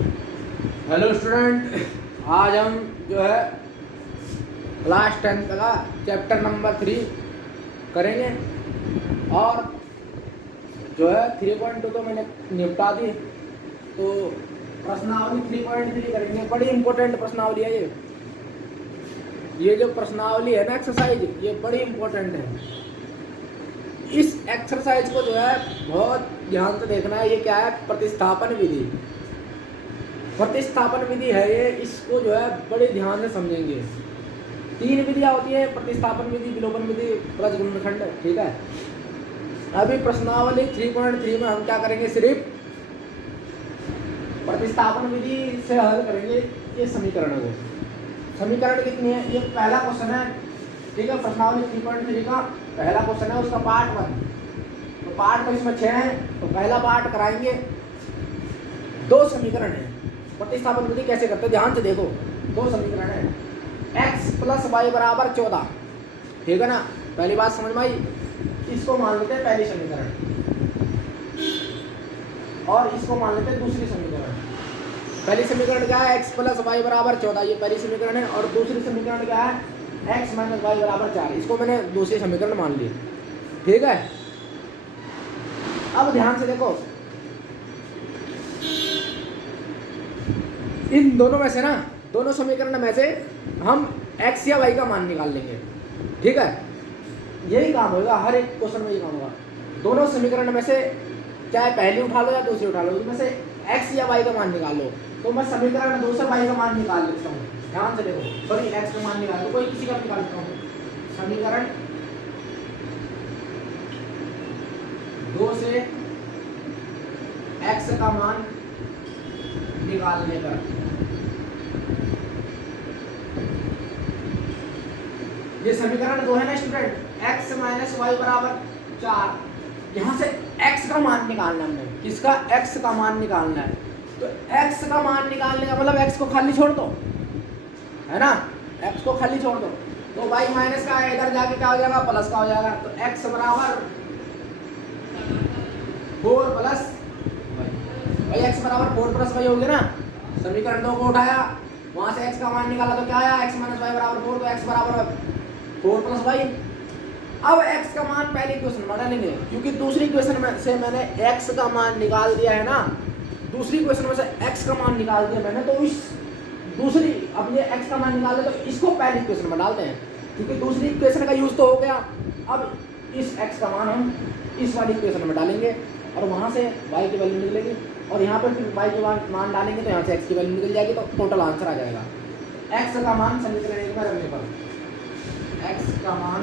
Hello student, आज हम जो है क्लास 10 का चैप्टर नंबर 3 करेंगे और जो है 3.2 तो मैंने निपटा दी। तो प्रश्नावली 3.3 करेंगे। बड़ी इंपॉर्टेंट प्रश्नावली है ये जो प्रश्नावली है ना एक्सरसाइज, ये बड़ी इंपॉर्टेंट है। इस एक्सरसाइज को जो है बहुत ध्यान से देखना है। ये क्या है? प्रतिस्थापन विधि। प्रतिस्थापन विधि है ये, इसको जो है बड़े ध्यान से समझेंगे। 3 विधियां होती है: प्रतिस्थापन विधि, विलोपन विधि, प्रज गुणनखंड। ठीक है, अभी प्रश्नावली 3.3 में हम क्या करेंगे? सिर्फ प्रतिस्थापन विधि से हल करेंगे ये समीकरण को। समीकरण कितनी है? ये पहला क्वेश्चन है। ठीक है, प्रश्नावली 3.3 का पहला क्वेश्चन है, उसका पार्ट 1। तो पार्ट तो इसमें 6 है, तो पहला पार्ट कराएंगे। 2 समीकरण है। प्रतिस्थापन विधि कैसे करते हैं ध्यान से देखो। 2 समीकरण है, x + y = 14। ठीक है ना? पहली बात समझ में आई। इसको मान लेते हैं पहली समीकरण और इसको मान लेते हैं दूसरी समीकरण। पहली समीकरण क्या है? x + y = 14, ये पहली समीकरण है। और दूसरी समीकरण क्या है? x - y = 4। इसको मैंने दूसरी समीकरण मान ली। ठीक है, अब ध्यान से देखो, इन दोनों में से ना, दोनों समीकरण में से हम x या y का मान निकाल लेंगे। ठीक है, यही काम होगा, हर एक क्वेश्चन में यही काम होगा। दोनों समीकरण में से चाहे पहली उठा लो या दूसरी उठा लो, उसमें से x या y का मान निकाल लो। तो मैं समीकरण 2 से y का मान निकाल लेता हूँ। ध्यान से देखो, सॉरी, x का मान निकाल लो, कोई किसी का निकाल लेता हूँ। समीकरण 2 से x का मान निकालने पर ये समीकरण 2 है ना स्टूडेंट, x - y = 4। यहाँ से x का मान निकालना है। किसका? x का मान निकालना है। तो x का मान निकालने का मतलब x को खाली छोड़ दो, है ना? x को खाली छोड़ दो तो y माइनस का इधर जाके क्या हो जाएगा? प्लस का हो जाएगा। तो x = 4 + y। x = 4 + y हो गया ना? समीकरण 2 को उठाया, वहां से x का मान निकाला तो क्या आया? x - y = 4, तो x = 4 + y। अब x का मान पहले इक्वेशन में डालेंगे, क्योंकि दूसरी इक्वेशन में से मैंने x का मान निकाल दिया है ना। दूसरी इक्वेशन में से x का मान निकाल दिया मैंने, तो इस दूसरी, अब ये x का मान निकाले तो इसको पहली इक्वेशन में डालते हैं, क्योंकि दूसरी इक्वेशन का यूज तो हो गया। अब इस x का मान हम इस वाली इक्वेशन में डालेंगे और वहां से y की वैल्यू निकलेगी, और यहाँ पर फिर y के मान डालेंगे तो यहाँ से x की वैल्यू निकल जाएगी। तो टोटल आंसर आ जाएगा। x का मान समीकरण 1 में रखने पर, x का मान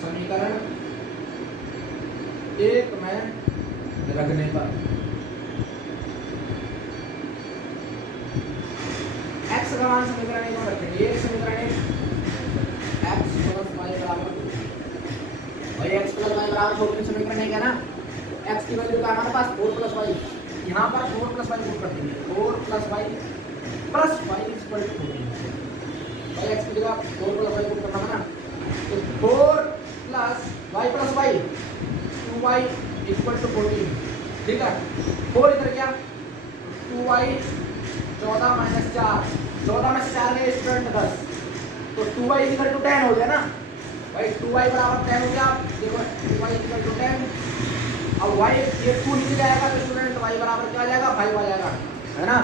समीकरण 1 में रखने पर x का मान समीकरण 1 में रखेंगे। ये समीकरण 1 x + y = 2 और x + y = छोटी समीकरण है क्या ना? x की वैल्यू का हमारे पास 4 + y, यहाँ पर 4 + y पुट कर देंगे। 4 + y + y = 14। और x की जगह 4 + y पुट करना है ना, तो 4 + y + y 2y = 14। ठीक है, 4 इधर क्या? 2y 14 - 4, 14 में से 4 गए स्टूडेंट 10, तो 2y = 10 हो गया ना भाई। 2y = 10 हो गया। देखो 2y = 10। अब y ये 2 नीचे जाएगा तो स्टूडेंट y बराबर क्या आ जाएगा? 5 आ जाएगा, है ना?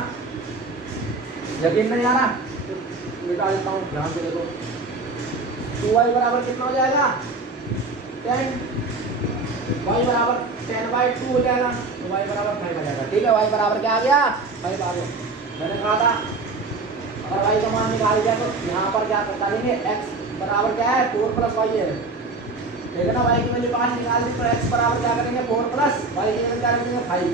यकीन नहीं आ रहा तो मिटा देता हूँ, ध्यान से देखो। 2y बराबर कितना हो जाएगा? 10। y बराबर 10/2 हो जाएगा, तो y बराबर 5 आ जाएगा। ठीक है, y बराबर क्या आ गया? 5 आ गया। मैंने कहा था अगर y का मान निकाल दिया तो यहाँ पर क्या डालेंगे? x बराबर क्या है? 4 + y है। ठीक है ना? y की वैल्यू 5 निकाल दी तो x बराबर क्या करेंगे? 4 + y की वैल्यू क्या करेंगे? 5।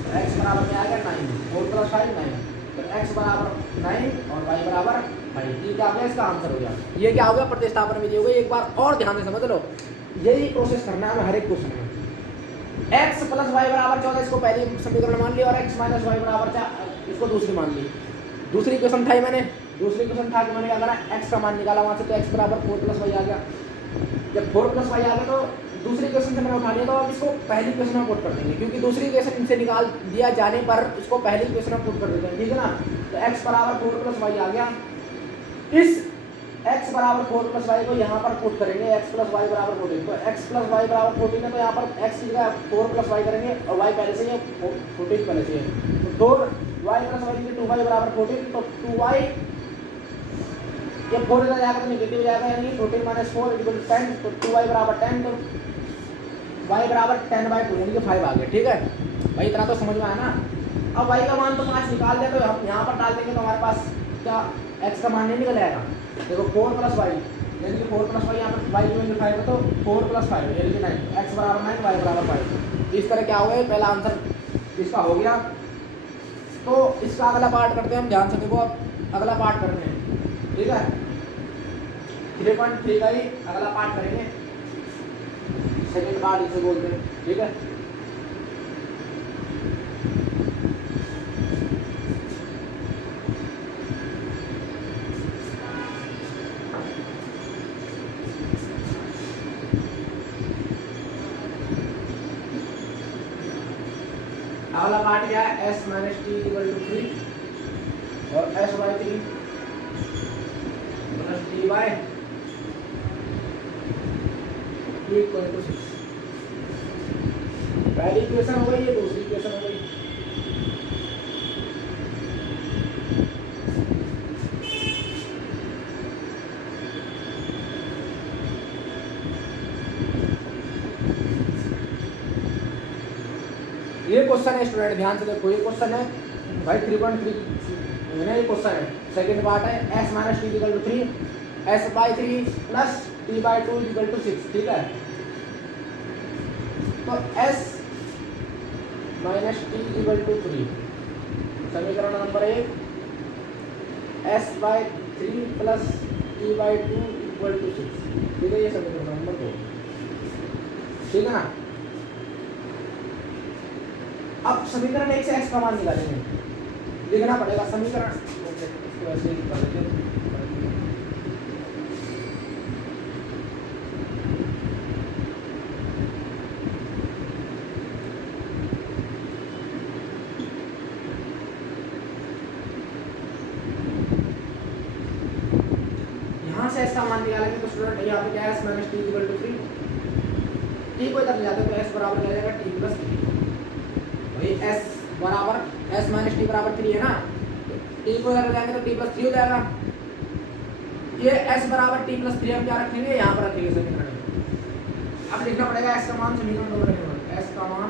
तो x बराबर क्या आएगा? 9। 4 + 5 9, तो x बराबर 9 और y बराबर 5। ये क्या हो गया? इसका आंसर हो गया। ये क्या हो गया? प्रतिस्थापन विधि हो गई। एक बार और ध्यान से समझ लो, यही प्रोसेस करना है हर एक क्वेश्चन में। x + y = 14, इसको पहली समीकरण मान ली, और x - y = 4 इसको दूसरी मान ली। दूसरी इक्वेशन था मैंने, दूसरी इक्वेशन था कि मैंने क्या करा? x का मान निकाला वहां से, तो x = 4 + y आ गया। जब 4 + y आ गया तो दूसरी क्वेश्चन से मैंने उठा लिया तो अब इसको पहली क्वेश्चन में पुट कर देंगे, क्योंकि दूसरी क्वेश्चन इनसे निकाल दिया जाने पर इसको पहली क्वेश्चन में पुट कर देते हैं, ठीक है ना। तो x बराबर 4 प्लस वाई आ गया। इस x बराबर 4 प्लस वाई को यहाँ पर पुट करेंगे, x प्लस वाई बराबर 14, तो x प्लस वाई बराबर 14 है, तो यहाँ पर x की जगह 4 प्लस वाई करेंगे और y पहले से ही है, 14 पहले से है, तो 4y प्लस वाई की 2y बराबर 14, तो 2y ये 4 इधर जाएगा तो नेगेटिव हो जाएगा, यानी 14 माइनस 4 इक्वल टू 10, तो 2y बराबर 10, तो y बराबर 10/2 यानी कि 5 आ गया, ठीक है भाई, इतना तो समझ में आया ना। अब y का मान तो 5 निकाल दिया, तो हम यहाँ पर डाल देंगे तो हमारे पास क्या x का मान नहीं निकल आएगा। देखो 4 प्लस वाई यानी कि 4 प्लस वाई, यहाँ पर y की वैल्यू 5 है तो 4 प्लस 5 यानी कि 9, x बराबर 9, y बराबर 5। इस तरह क्या हो गया, पहला आंसर इसका हो गया। तो इसका अगला पार्ट करते हैं हम, ध्यान से देखो, अब अगला पार्ट करते हैं, ठीक है 3.3 का ही अगला पार्ट करेंगे, सेकंड पार्ट इसे बोलते हैं, ठीक है। अगला पार्ट क्या है, s minus T equal to 3 और s by 3 plus T by equal to 6। पहली इक्वेशन हो गई, ये दूसरी इक्वेशन हो गई। ये क्वेश्चन है स्टूडेंट, ध्यान से देखो, ये क्वेश्चन है भाई 3.3 ये क्वेश्चन है, सेकंड पार्ट है s minus T equal to 3, s by 3 plus T by 2 equal to 6, ठीक है। तो s minus T equal to 3 समीकरण number 1, s by 3 plus T by 2 equal to 6, ठीक है, ये समीकरण नंबर 2, ठीक है ना। अब समीकरण 1 से x का मान निकालेंगे, लिखना पड़ेगा समीकरण, इसको ऐसे ही लिख देते हैं। यहाँ से s का मान निकालेंगे तो स्टूडेंट यहाँ पे क्या है, s minus T equal to 3, T को इधर ले जाते हैं तो s बराबर क्या जाएगा, टी प्लस 3, भाई s बराबर s माइनस टी बराबर 3 है ना, टी को इधर ले जाएंगे तो टी प्लस 3 हो जाएगा। ये s बराबर टी प्लस 3 हम क्या रखेंगे, यहाँ पर रखेंगे समीकरण। अब लिखना पड़ेगा s का मान, समीकरण 2 रखना पड़ेगा, s का मान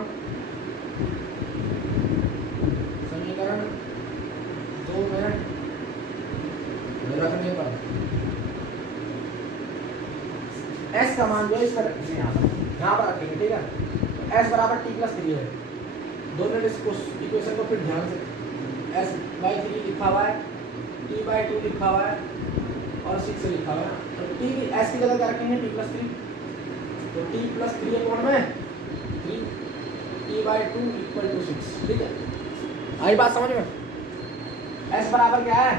समीकरण 2 में रखने पर s का मान जो है इसका रखेंगे यहाँ पर रखेंगे, ठीक है। s बराबर टी प्लस 3 है, दोनों इक्वेशन को फिर ध्यान से s बाई 3 लिखा हुआ है, t बाई 2 लिखा हुआ है और 6 लिखा हुआ है, तो t की s की जगह क्या रखेंगे, t प्लस 3, तो t प्लस 3 अपॉन में 3 t बाई 2 इक्वल टू 6, ठीक है। आई बात समझ में। s बराबर क्या है,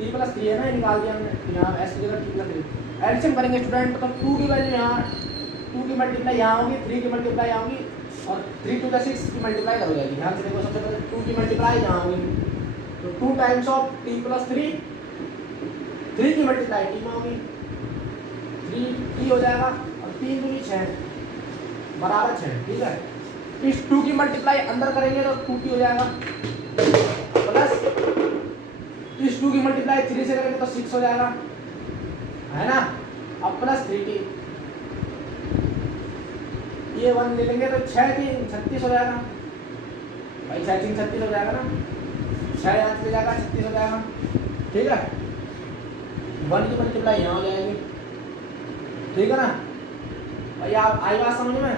t प्लस 3 है ना, निकाल दिया हमने, यहाँ s की जगह t प्लस 3, एडिशन करेंगे स्टूडेंट, तो 2 की वैल्यू यहाँ 2 की मल्टीप्लाई यहाँ होगी, 3 की मल्टीप्लाई यहाँ होगी और 3 टू द 6 की मल्टीप्लाई इधर हो जाएगी। ध्यान से देखो, सबसे पहले 2 की मल्टीप्लाई यहाँ होगी, तो 2 टाइम्स ऑफ t प्लस 3, 3 की मल्टीप्लाई t में होगी, 3t हो जाएगा और 3 दूनी 6 बराबर 6, ठीक है। इस 2 की मल्टीप्लाई अंदर करेंगे तो 2t हो जाएगा, प्लस इस 2 की मल्टीप्लाई 3 से करेंगे तो 6 हो जाएगा, है ना। अब प्लस 3t, ये 1 ले लेंगे तो 6 3 36 हो जाएगा भाई, 6 3 36 हो जाएगा ना, 6 यहाँ से जाएगा 36 हो जाएगा, ठीक है। 1 की मल्टीप्लाई यहाँ हो जाएगी, ठीक है ना भाई। आप आई बात समझ में।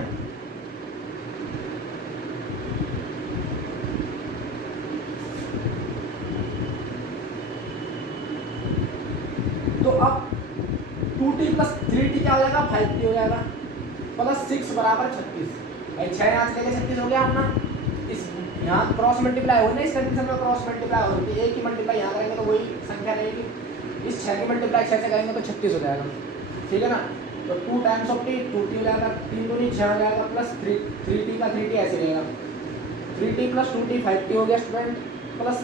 तो अब 2t प्लस 3t क्या हो जाएगा, 5t हो जाएगा, प्लस 6 बराबर 36, भाई 6 यहाँ से लेके 36 हो गया अपना। इस यहाँ क्रॉस मल्टीप्लाई हो ना, इस कंडीशन में क्रॉस मल्टीप्लाई हो रही है, एक की मल्टीप्लाई यहाँ करेंगे तो वही संख्या रहेगी, इस 6 की मल्टीप्लाई 6 से करेंगे तो 36 हो जाएगा, ठीक है ना। तो 2 टाइम्स ऑफ टी 2t हो जाएगा, 3 दूनी 6 हो जाएगा, प्लस 3t का 3t ऐसे रहेगा, 3t प्लस 2t 5t हो गया स्टूडेंट, प्लस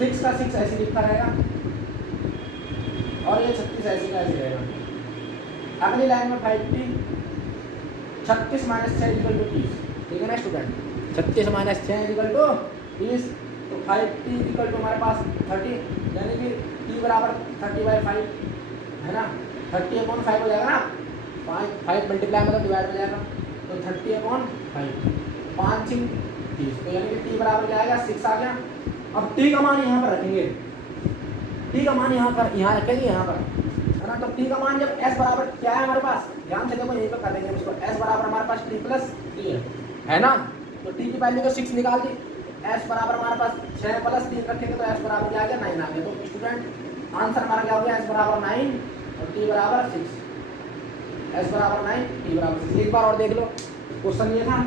6 का 6 ऐसे लिखा रहेगा, और ये 36 ऐसे का ऐसे रहेगा। अगली लाइन में 5t 36 माइनस 6 इक्वल टू 30, ठीक है ना स्टूडेंट, 36 माइनस 6 इक्वल टू 30, तो 5t इक्वल टू हमारे पास 30, यानी कि t बराबर 30/5 है ना, 30/5 हो जाएगा ना, 5 मल्टीप्लाई मतलब डिवाइड हो जाएगा, तो 30/5 5 3 30, तो यानी कि t बराबर क्या आएगा 6 आ गया। अब t का मान यहाँ पर रखेंगे, t का मान यहाँ रखेंगे यहाँ पर, है ना, तो t का मान जब s बराबर क्या है हमारे पास, ध्यान से देखो यहीं पर कर देंगे इसको, s बराबर हमारे पास t प्लस 3 है ना, तो t की वैल्यू को 6 निकाल दी, s बराबर हमारे पास 6 प्लस 3 रखेंगे तो s बराबर क्या आ गया 9 आ गया, तो स्टूडेंट आंसर हमारा क्या हो गया, s बराबर 9 और t बराबर 6, s बराबर 9 t बराबर 6। एक बार और देख लो, क्वेश्चन ये था,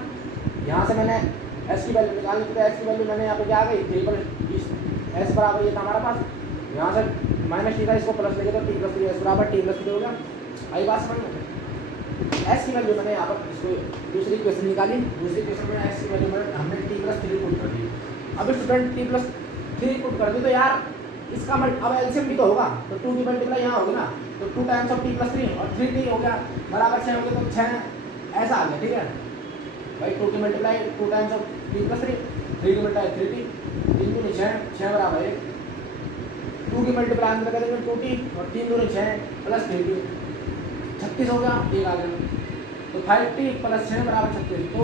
यहाँ से मैंने s की वैल्यू निकाली, तो s की वैल्यू मैंने यहाँ पे क्या आ गई 3 s बराबर ये था हमारे पास, यहाँ से माइनस टी था, इसको प्लस लेके तो t प्लस 3 s बराबर t प्लस 3 हो गया। आई बात समझ में, s की वैल्यू मैंने यहाँ पर इसको दूसरी क्वेश्चन निकाली, दूसरी क्वेश्चन में s की वैल्यू में हमने t प्लस 3 पुट कर दी। अब स्टूडेंट t प्लस 3 पुट कर दी, तो यार इसका अब एलसीएम भी तो होगा, तो 2 की मल्टीप्लाई यहाँ होगी ना, तो 2 टाइम्स ऑफ t प्लस 3 और 3t हो गया बराबर 6 हो गया, तो 6 ऐसा आ गया, ठीक है भाई, 2 की multiply 2 times of t plus 3, 3 की मल्टीप्लाई 3t, 3 दूनी 6 बराबर 1, 2 की मल्टीप्लाई अंदर करेंगे 2t और 3 दूनी 6 प्लस 3t 36 हो गया, एक आ गया, तो 5t प्लस 6 बराबर 36, तो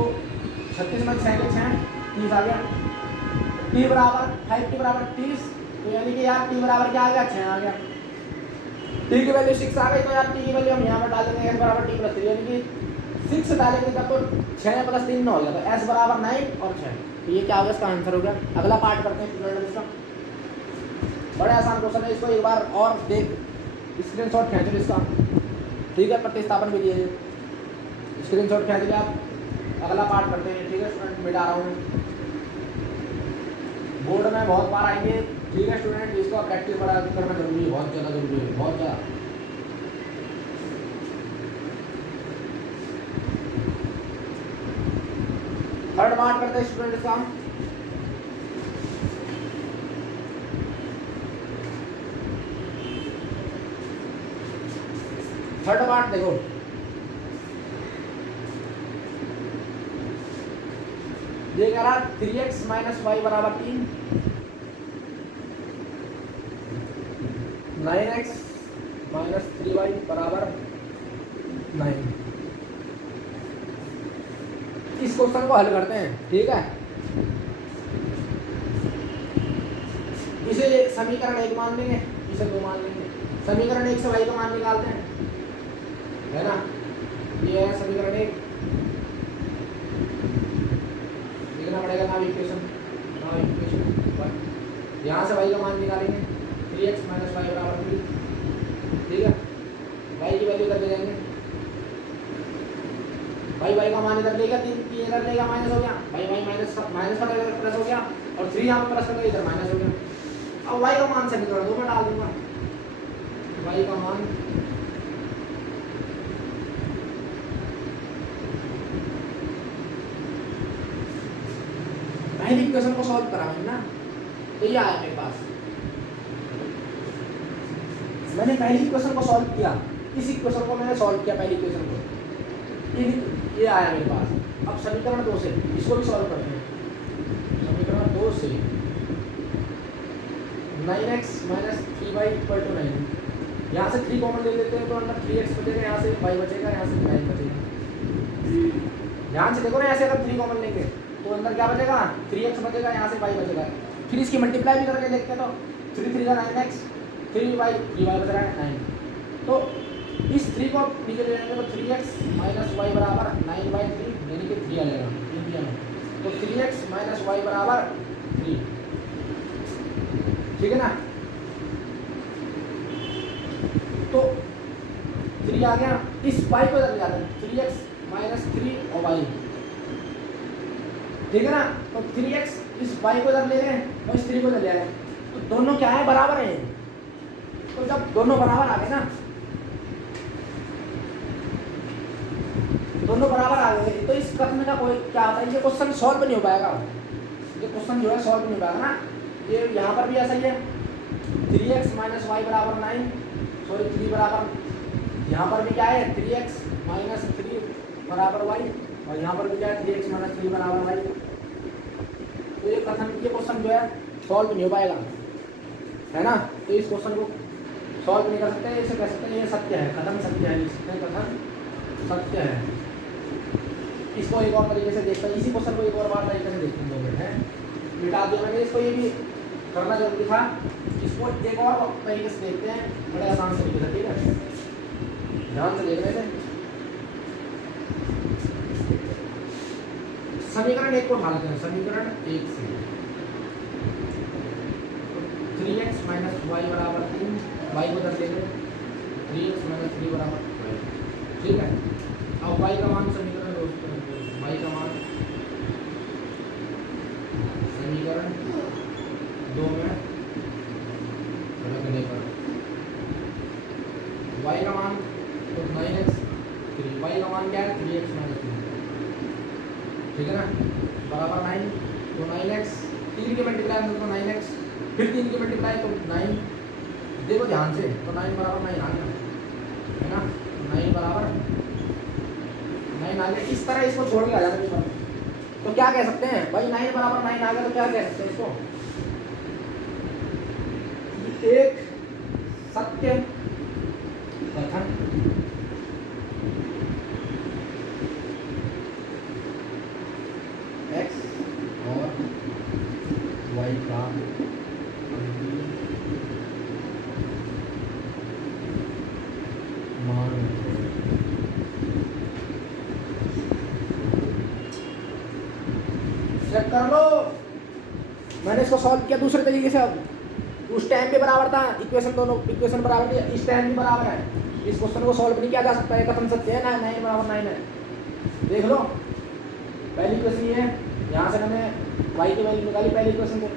36 में 6 के 6 30 आ गया, t बराबर 5t बराबर 30, तो यानी कि यार t बराबर क्या आ गया 6 आ गया, t की वैल्यू 6 आ गई, तो यार t की वैल्यू हम यहाँ पर डाल देंगे s बराबर t प्लस 3, यानी कि 6 डालेंगे तब तो 6 प्लस 3 9 हो गया, तो s बराबर 9 और 6, तो ये क्या हो गया इसका आंसर हो गया। अगला पार्ट करते हैं स्टूडेंट, इसका बड़ा आसान क्वेश्चन है, इसको एक बार और देख स्क्रीनशॉट खींच लो इसका, ठीक है, प्रतिस्थापन भी दिए, स्क्रीनशॉट खींच लिया आप, अगला पार्ट करते हैं, ठीक है स्टूडेंट, मिटा रहा हूँ, बोर्ड में बहुत बार आएंगे, ठीक है स्टूडेंट, इसको प्रैक्टिस बड़ा करना जरूरी है, बहुत ज़्यादा जरूरी है, बहुत ज़्यादा। थर्ड पार्ट करते हैं स्टूडेंट इसका, थर्ड पार्ट देखो, ये कह रहा 3x माइनस वाई बराबर 3, 9x माइनस 3y बराबर 9। इस क्वेश्चन को हल करते हैं, ठीक है, इसे समीकरण 1 मान लेंगे, इसे 2 मान लेंगे, समीकरण 1 से y का मान निकालते हैं, है ना, ये है समीकरण 1, लिखना पड़ेगा नाउ इक्वेशन, यहाँ से y का मान निकालेंगे, 3x माइनस वाई बराबर 3, ठीक है, y की वैल्यू इधर ले जाएंगे, y का मान इधर लेगा, 3 इधर लेगा, माइनस हो गया, y माइनस का प्लस हो गया, और 3 यहाँ पर प्लस करके इधर माइनस हो गया। अब y का मान समीकरण 2 में डाल दूंगा, y का मान पहली इक्वेशन को सॉल्व करा मैंने ना, तो ये आया मेरे पास, मैंने पहली इक्वेशन को सॉल्व किया, इस इक्वेशन को मैंने सॉल्व किया, पहली इक्वेशन को, ये आया मेरे पास। अब समीकरण 2 से इसको भी सॉल्व करते हैं, समीकरण 2 से 9x minus 3y equal to 9, यहाँ से 3 कॉमन ले लेते हैं, तो अंदर 3x बचेगा, यहाँ से y बचेगा, यहाँ से 9 बचेगा, ध्यान से देखो ना, ऐसे अगर 3 कॉमन लेंगे तो अंदर क्या बचेगा 3x बचेगा, यहाँ से y बचेगा, फिर इसकी मल्टीप्लाई भी करके देखते हैं, तो 3 3 का 9x, 3y बच रहा है 9, तो इस 3 को नीचे ले जाएंगे, तो 3x माइनस वाई बराबर 9/3, यानी कि 3 आ जाएगा इंडिया में, तो 3x माइनस वाई बराबर 3, ठीक है ना, तो 3 आ गया, इस y को इधर ले जाते हैं, 3x माइनस 3 और y, ठीक है ना, तो 3x इस y को इधर ले गए और इस 3 को इधर ले आए, तो दोनों क्या है बराबर है, तो जब दोनों बराबर आ गए ना, दोनों बराबर आ गए तो इस कथन का कोई क्या होता है, ये क्वेश्चन सॉल्व नहीं हो पाएगा, ये क्वेश्चन जो है सॉल्व नहीं हो पाएगा ना। ये यहाँ पर भी ऐसा ही है, 3x माइनस वाई बराबर 9, सॉरी 3 बराबर, यहाँ पर भी क्या है 3x माइनस 3 बराबर वाई, और यहाँ पर भी क्या है 3x माइनस 3 बराबर वाई। तो ये कथन, ये क्वेश्चन जो है सॉल्व नहीं हो पाएगा, है ना। तो इस क्वेश्चन को सॉल्व नहीं कर सकते, इसे कह सकते हैं ये सत्य है, कथन सत्य है, कथन सत्य है। इसको एक और तरीके से देखते हैं, इसी क्वेश्चन को एक और बार तरीके से देखते हैं, मिटा दिया मैंने इसको, ये भी करना जरूरी था। इसको एक और तरीके से देखते हैं, बड़े आसान तरीके से, ठीक है, ध्यान से देखने से। समीकरण 1 को उठा लेते हैं, समीकरण 1 से 3x माइनस वाई बराबर 3, वाई को दर देंगे 3x माइनस 3 बराबर 5, ठीक है। अब वाई का मान समीकरण वाई का मान समीकरण 2 में रखने पर वाई का मान तो 9x 3, वाई का मान क्या है 3x माइनस 3, ठीक है ना, बराबर 9, तो 9x 3 के मल्टीप्लाई तो 9x, फिर 3 के मल्टीप्लाई तो 9, देखो ध्यान से, तो 9 बराबर 9 आ गया, है ना, 9 बराबर 9 आ गया। इस तरह इसको छोड़ के आ जाना पेपर में, तो क्या कह सकते हैं भाई 9 बराबर 9 आ गया, तो क्या कह सकते हैं इसको, एक सत्य कथन x और y का मान चेक कर लो। मैंने इसको सॉल्व किया दूसरे तरीके से, अब उस टाइम पे बराबर था, इक्वेशन दोनों इक्वेशन बराबर थी, इस टाइम भी बराबर है, इस क्वेश्चन को सॉल्व नहीं किया जा सकता है, कथन सत्य है ना, 9 बराबर 9 है, देख लो। पहली इक्वेशन ये है, यहाँ से मैंने y की वैल्यू निकाली पहली इक्वेशन से,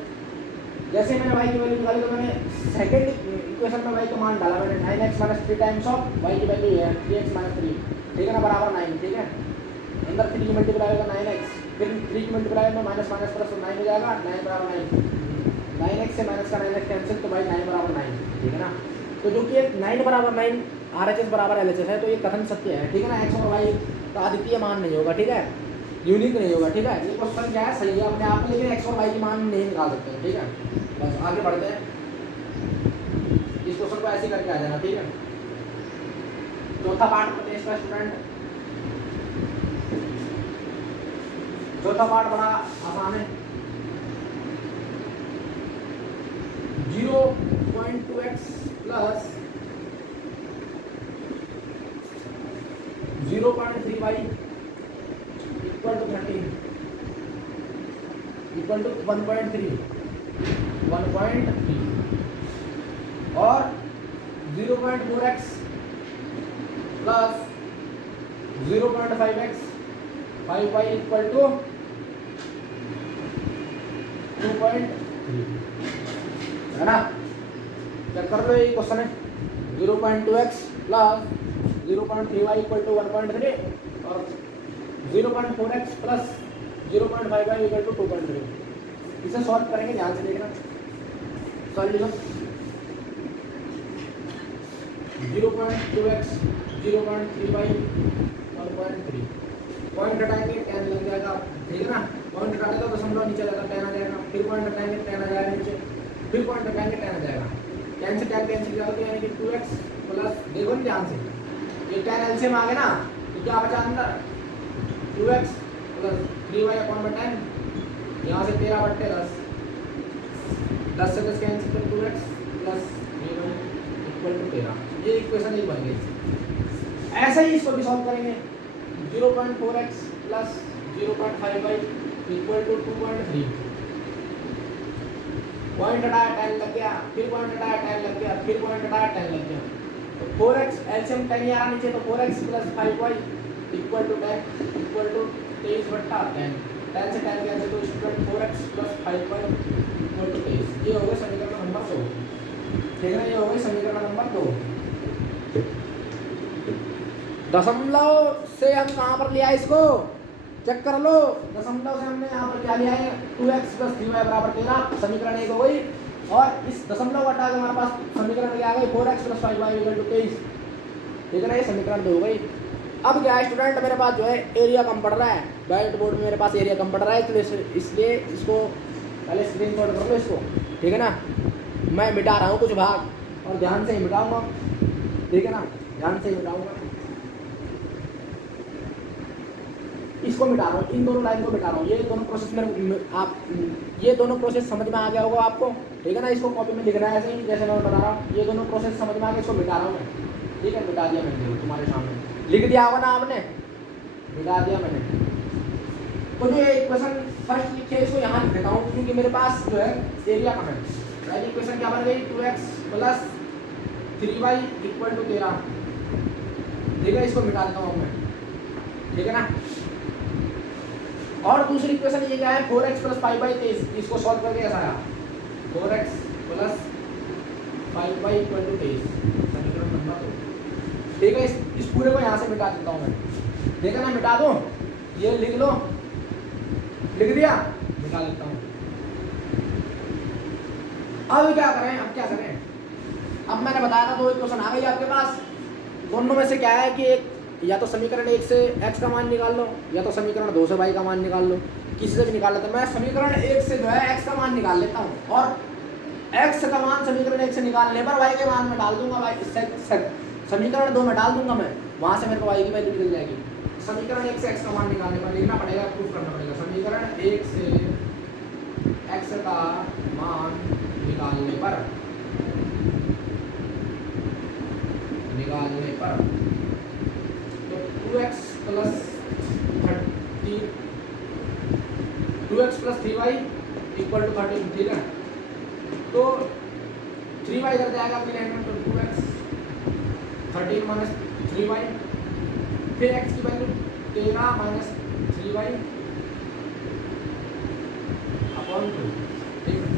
जैसे मैंने y की वैल्यू निकाली तो मैंने सेकंड इक्वेशन में y का मान डाला, मैंने 9x minus 3 times of y की वैल्यू है 3x माइनस 3, ठीक है ना, बराबर 9, ठीक है। अंदर 3 की मल्टीप्लाई होगा 9x, फिर 3 की मल्टीप्लाई में माइनस माइनस प्लस तो 9 हो जाएगा, 9 बराबर 9, 9x से माइनस का 9x कैंसिल, तो भाई 9 बराबर 9, ठीक है ना। तो जो कि 9 बराबर 9 RHS बराबर LHS है, तो ये कथन सत्य है, ठीक है ना। x और y का अद्वितीय मान नहीं होगा, ठीक है, यूनिक नहीं होगा, ठीक है। ये क्वेश्चन क्या है, सही है अपने आप में, लेकिन x और y की मान नहीं निकाल सकते हैं, ठीक है। बस आगे बढ़ते हैं, इस क्वेश्चन को ऐसे करके आ जाना, ठीक है। चौथा पार्ट पढ़ते हैं इसका स्टूडेंट, चौथा पार्ट बड़ा आसान है, 0.2x plus 0.3y equal to 13 equal to 1.3 और 0.4x plus 0.5x 5y equal to 2.3, है ना। चेक कर लो, ये क्वेश्चन है 0.2x plus 0.3y equal to 1.3 और 0.4x plus 0.5y equal to 2.3। इसे सॉल्व करेंगे, ध्यान से देखना सॉल्यूशन। 0.2x 0.3y 1.3, पॉइंट हटाएंगे 10 लग जाएगा, ठीक है ना। पॉइंट हटाने का दशमलव नीचे लगा 10 आ जाएगा, फिर पॉइंट हटाएंगे 10 आ जाएगा नीचे, फिर पॉइंट हटाएंगे 10 आ जाएगा, 10 से 10 कैंसिल किया तो यानी कि 2x प्लस, देखो ध्यान से, ये 10 एलसीएम आ गया ना, तो क्या बचा अंदर 2x प्लस 3y अपॉन में 10, यहाँ से 13/10, 10 से 10 कैंसिल कर 2x plus 3y equal to 13, ये इक्वेशन एक बन गई। ऐसे ही इसको भी सॉल्व करेंगे, 0.4x plus 0.5y equal to 2.3, point हटाया 10 लग गया, फिर पॉइंट हटाया 10 लग गया, फिर पॉइंट हटाया 10 लग गया, तो 4x एलसीएम 10 ही आ रहा नीचे, तो 4x plus 5y equal to 10 equal to 23/10, 10 से 10 कैंसिल तो student 4x plus 5y equal to 23। ये हो गया समीकरण नंबर 2, ठीक है ना, ये हो गया समीकरण नंबर 2। दशमलव से हम कहाँ पर लिया इसको, चेक कर लो। दशमलव से हमने यहाँ पर क्या लिया है, 2x + 3y बराबर 13, समीकरण 1 हो गई। और इस दशमलव हटा के हमारे पास समीकरण क्या आ गई, 4x + 5y = 23, ठीक है ना, ये समीकरण 2 हो गई। अब क्या है स्टूडेंट, मेरे पास जो है एरिया कम पड़ रहा है, व्हाइट बोर्ड में मेरे पास एरिया कम पड़ रहा है, इसलिए इसको पहले स्क्रीनशॉट कर लो इसको, ठीक है ना। मैं मिटा रहा हूँ कुछ भाग और ध्यान से ही मिटाऊंगा, ठीक है ना, ध्यान से ही मिटाऊंगा। इसको मिटा रहा हूँ, इन दोनों लाइन को मिटा रहा हूँ, ये दोनों प्रोसेस में आप ये दोनों प्रोसेस समझ में आ गया होगा आपको, ठीक है ना। इसको कॉपी में लिखना है ऐसे ही जैसे मैं बता रहा हूँ, ये दोनों प्रोसेस समझ में आ गया, इसको मिटा रहा हूँ मैं, ठीक है, मिटा दिया मैंने, तुम्हारे सामने लिख दिया होगा ना आपने, मिटा दिया मैंने। तो जो इक्वेशन फर्स्ट लिखे इसको यहाँ लिख देता हूँ, क्योंकि मेरे पास जो है एरिया कम है। पहली इक्वेशन क्या बन गई, 2x + 3y = 13, ठीक है, इसको मिटा देता हूँ मैं, ठीक है ना। और दूसरी इक्वेशन ये क्या है, 4x + 5y = 23, इसको सॉल्व करके ऐसा आया, 4x + 5y = 23, समीकरण नंबर 2, ठीक है। इस पूरे को यहाँ से मिटा देता हूँ मैं, ठीक है ना, मिटा दो, ये लिख लो, लिख दिया, मिटा देता हूँ। अब क्या करें, अब क्या करें, अब मैंने बताया था 2 इक्वेशन आ गई आपके पास, दोनों में से क्या है कि एक या तो समीकरण 1 से x का मान निकाल लो, या तो समीकरण 2 से y का मान निकाल लो, किसी से भी निकाल लेते। मैं समीकरण 1 से जो है x का मान निकाल लेता हूँ, और x का मान समीकरण 1 से निकालने पर y के मान में डाल दूंगा, समीकरण 2 में डाल दूंगा मैं, वहां से मेरे को y की वैल्यू निकल जाएगी। समीकरण 1 से x का मान निकालने पर लिखना पड़ेगा, प्रूफ करना पड़ेगा, समीकरण 1 से x का मान निकालने पर तो 2x + 3y = 13, ठीक है। तो 3y इधर जाएगा अपनी लाइन में, तो 2x 13 - 3y, फिर x की वैल्यू 13 - 3y / 2, ठीक है।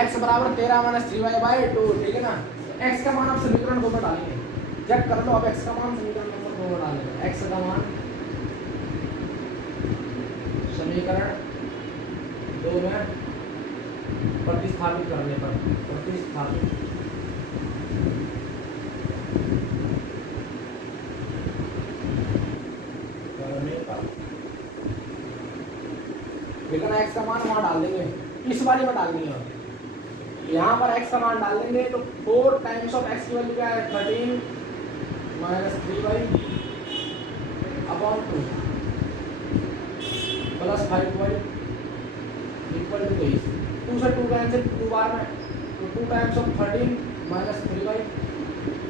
x बराबर 13 - 3y / 2, ठीक है ना। x का मान आप समीकरण 2 में डालेंगे, चेक कर लो। अब x का मान समीकरण नंबर 2 में डालेंगे, x का मान समीकरण 2 में प्रतिस्थापित करने पर, प्रतिस्थापित करने पर, लेकिन x का मान वहां डाल देंगे, इस वाली में डाल देंगे, यहाँ पर x का मान डाल देंगे। तो 4 टाइम्स ऑफ x की वैल्यू क्या है, 13 - 3y / 2 + 5y = 23, 2 से 2 कैंसिल, 2 बार में, तो 2 टाइम्स ऑफ 13 - 3y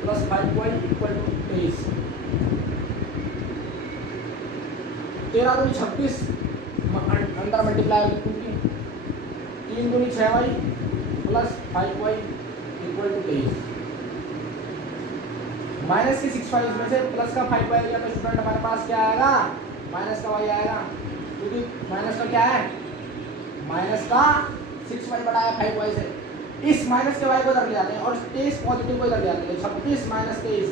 + 5y = 23, 13 दूनी 26, अंदर मल्टीप्लाई होगी 2 की, 3 दूनी 6y + 5y = 23, माइनस की 6y, इसमें से प्लस का 5y आएगा, तो स्टूडेंट हमारे पास क्या आएगा, माइनस का y आएगा, क्योंकि माइनस का क्या है, माइनस का 6y बढ़ाया 5y से, इस माइनस के y को इधर ले जाते हैं और 23 पॉजिटिव को इधर ले जाते हैं, 26 - 23,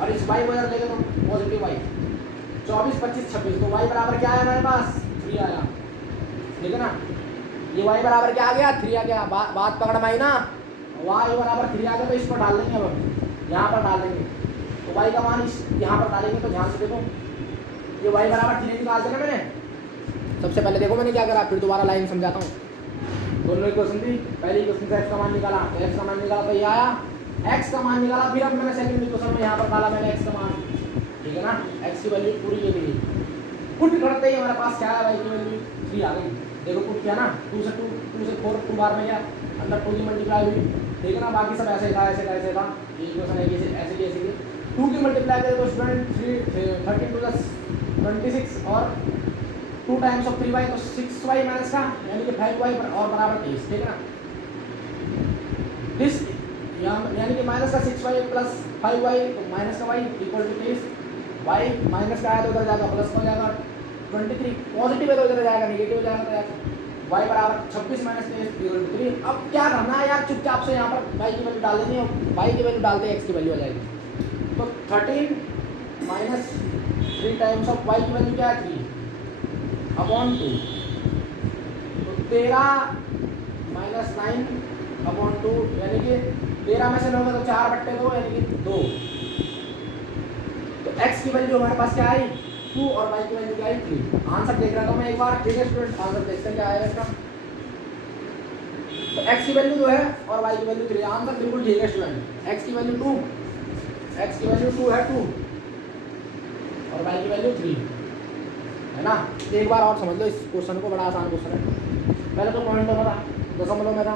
और इस y को इधर लेके तो पॉजिटिव y, 24 - 25 - 26, तो y बराबर क्या है हमारे पास, 3 आया, ठीक है ना। ये y बराबर क्या आ गया, 3 आ गया, बात पकड़ में आई ना, y बराबर 3 आ गया, तो इसको डाल देंगे, अब यहाँ पर डाल देंगे, तो y का मान इस यहाँ पर डालेंगे। तो ध्यान से देखो, ये y बराबर 3 निकाल देना मैंने, सबसे पहले देखो मैंने क्या करा, फिर दोबारा लाइन समझाता हूँ। दोनों इक्वेशन थी, पहली इक्वेशन से x का मान निकाला, तो x का मान निकाला तो ये आया, x का मान निकाला, फिर अब मैंने सेकंड इक्वेशन में यहाँ पर डाला मैंने x का मान, ठीक है ना, x की वैल्यू पूरी ये मिली, पुट करते ही हमारे पास क्या है, y की वैल्यू 3 आ गई, देखो पुट किया ना, 2 से 4 2 बार में गया, अंदर 2 की मल्टीप्लाई हुई, ठीक है ना, बाकी सब ऐसे था, ऐसे था, ये इक्वेशन है ऐसे की 2 की मल्टीप्लाई करें तो स्टूडेंट 13 × 26 और 2 टाइम्स ऑफ 3y, तो 6y माइनस का यानी कि 5y और बराबर 23, ठीक है ना। दिस यानी कि माइनस का 6y + 5y, तो माइनस का y = 23, y माइनस का आया तो उधर जाएगा प्लस हो जाएगा 23, पॉजिटिव है तो उधर जाएगा नेगेटिव हो जाएगा, तो y बराबर 26 माइनस 3। अब क्या करना है यार, चुपचाप से यहाँ पर y की वैल्यू डाल देनी है, y की वैल्यू डालते x की वैल्यू आ जाएगी। तो 13 माइनस 3 टाइम्स ऑफ y की वैल्यू क्या है 3 अपॉन 2। तो 13 माइनस 9 अपॉन 2 यानी कि 13 में से लोगे तो 4/2 यानी कि 2। तो x की वैल्यू हमारे पास क्या आई 2 और y की वैल्यू क्या आई 3। आंसर देख रहा था मैं एक बार, ठीक है स्टूडेंट, आंसर देखते हैं क्या आएगा इसका। तो x की वैल्यू 2 है और y की वैल्यू 3। आंसर बिल्कुल ठीक है स्टूडेंट, x की वैल्यू 2 है 2 और y की वैल्यू 3 है ना। एक बार और समझ लो इस क्वेश्चन को, बड़ा आसान क्वेश्चन है। पहले तो पॉइंट होना था, दशमलव में था,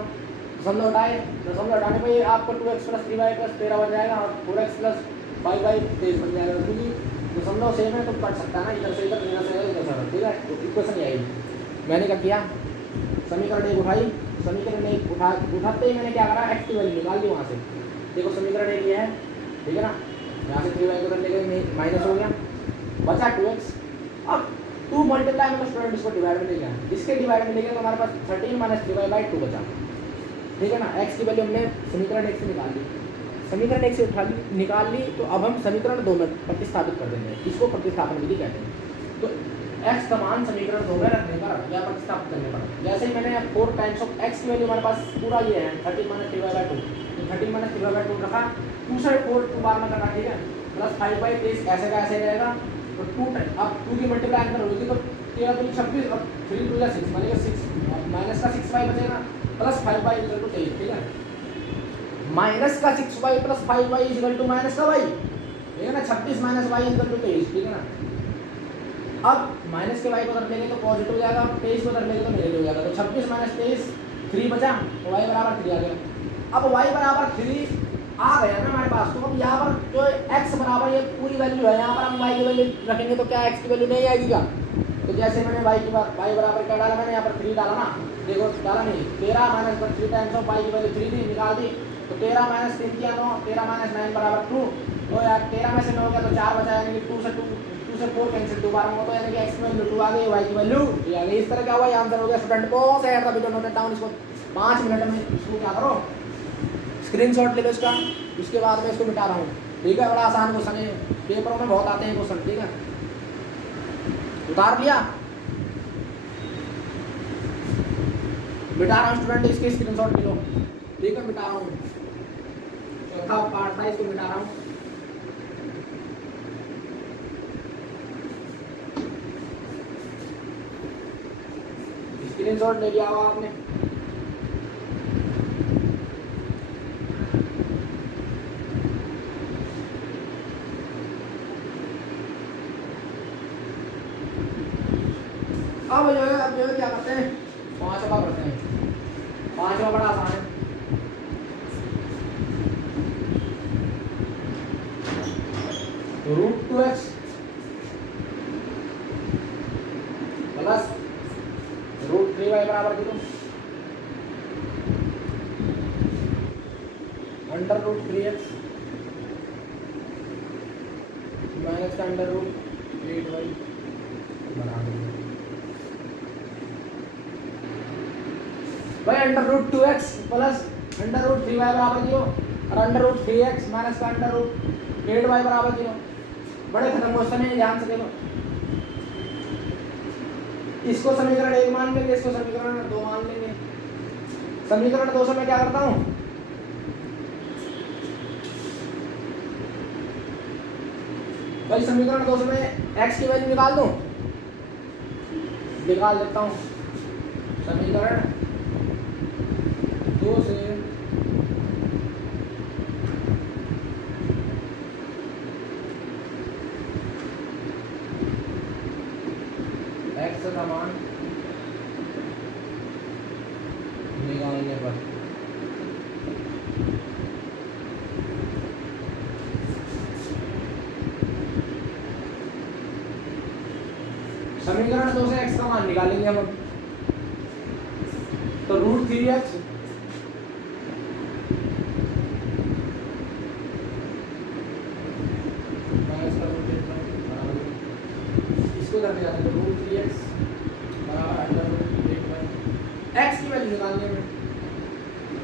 दशमलव हटाए, दशमलव हटाने पर आपको 2x + 3y + 13 बन जाएगा और 4x + 5y 23 बन जाएगा, क्योंकि दशमलव सेम है तो कट सकता है ना, इधर से इधर, इधर से इधर, ठीक है। तो इक्वेशन ये आई। मैंने क्या किया, समीकरण 1 उठाई, समीकरण 1 उठाते ही मैंने क्या करा, x की वैल्यू निकाल दी वहाँ से। देखो समीकरण 1 ये है, ठीक है ना, यहाँ से 3y को उधर ले गए, माइनस हो गया, बचा 2x। अब 2 मल्टीप्लाई में तो स्टूडेंट इसको डिवाइड में ले गया, इसके डिवाइड में ले गया तो हमारे पास 13 माइनस 3y/2 बचा, ठीक है ना। x की वैल्यू हमने समीकरण 1 से निकाल ली, समीकरण 1 से उठा ली, निकाल ली। तो अब हम समीकरण 2 में प्रतिस्थापित कर देंगे, इसको प्रतिस्थापन विधि कहते हैं। तो x का मान समीकरण 2 में रखने पर या प्रतिस्थापित करने पर, जैसे ही मैंने 4 टाइम्स ऑफ x की वैल्यू हमारे पास पूरा ये है 13 माइनस 3y/2, तो 13 माइनस 3y/2 रखा, 2 से 4 2 बार में करना, ठीक है, प्लस 5/23 ऐसे का ऐसे रहेगा। तो 2 अब 2 की मल्टीप्लाई अंदर होगी तो 13 दूनी 26 और 3 2 6 बनेगा 6 माइनस का 6y बचेगा प्लस 5y = 23, ठीक है। माइनस का 6y + 5y = माइनस का y, ठीक है ना। 26 माइनस y = 23, ठीक है ना। अब माइनस के y को उधर लेंगे तो पॉजिटिव हो जाएगा, 23 को उधर लेंगे तो नेगेटिव हो जाएगा। तो 26 माइनस 23 3 बचा, तो y बराबर 3 आ गया। अब y बराबर 3 आ गया ना हमारे पास, तो अब यहाँ पर जो x बराबर ये पूरी वैल्यू है, यहाँ पर हम y की वैल्यू रखेंगे तो क्या x की वैल्यू नहीं आएगी क्या। तो जैसे मैंने y बराबर क्या डाला, मैंने यहाँ पर 3 डाला ना, देखो डाला नहीं, 13 माइनस 3 टाइम्स ऑफ y की वैल्यू 3 थी, निकाल दी। तो 13 माइनस 3 किया 9, 13 माइनस 9 बराबर 2। तो यार 13 में से 9 गया तो 4 बचा, यानी कि 2 से 4 कैंसिल, 2 बार में, तो यानी कि x की वैल्यू 2 आ गई, y की वैल्यू 3 आ गई। इस तरह क्या हुआ, आंसर हो गया स्टूडेंट को से हेड द नोट डाउन। इसको 5 मिनट में इसको क्या करो, स्क्रीनशॉट ले लो इसका, उसके बाद में इसको मिटा रहा हूँ, ठीक है। बड़ा आसान क्वेश्चन है, पेपरों में बहुत आते हैं क्वेश्चन, ठीक है। उतार लिया, मिटा रहा हूँ स्टूडेंट, इसके स्क्रीनशॉट ले लो, ठीक है, मिटा रहा हूँ। चौथा पार्ट था, इसको मिटा रहा हूँ। स्क्रीनशॉट ले लिया होगा आपने। अब जो है क्या करते हैं, 5वां करते हैं। 5वां बड़ा आसान है, √2x प्लस √3y बराबर 0, √3x माइनस का √8y बराबर भाई √2x प्लस √3y बराबर 0 और √3x माइनस का √8y बराबर 0। बड़े खत्म क्वेश्चन है, ध्यान से देखो। इसको समीकरण 1 मान लेंगे, इसको समीकरण 2 मान लेंगे। समीकरण 2 से मैं क्या करता हूँ, भाई समीकरण 2 से मैं x की वैल्यू निकाल दूँ, निकाल देता हूँ। समीकरण 2 से x का मान निकालने पर समीकरण 2 से x का मान निकालेंगे हम। तो √3x इसको करने जाते हैं, तो √3x बराबर √8y वैल्यू निकालने में,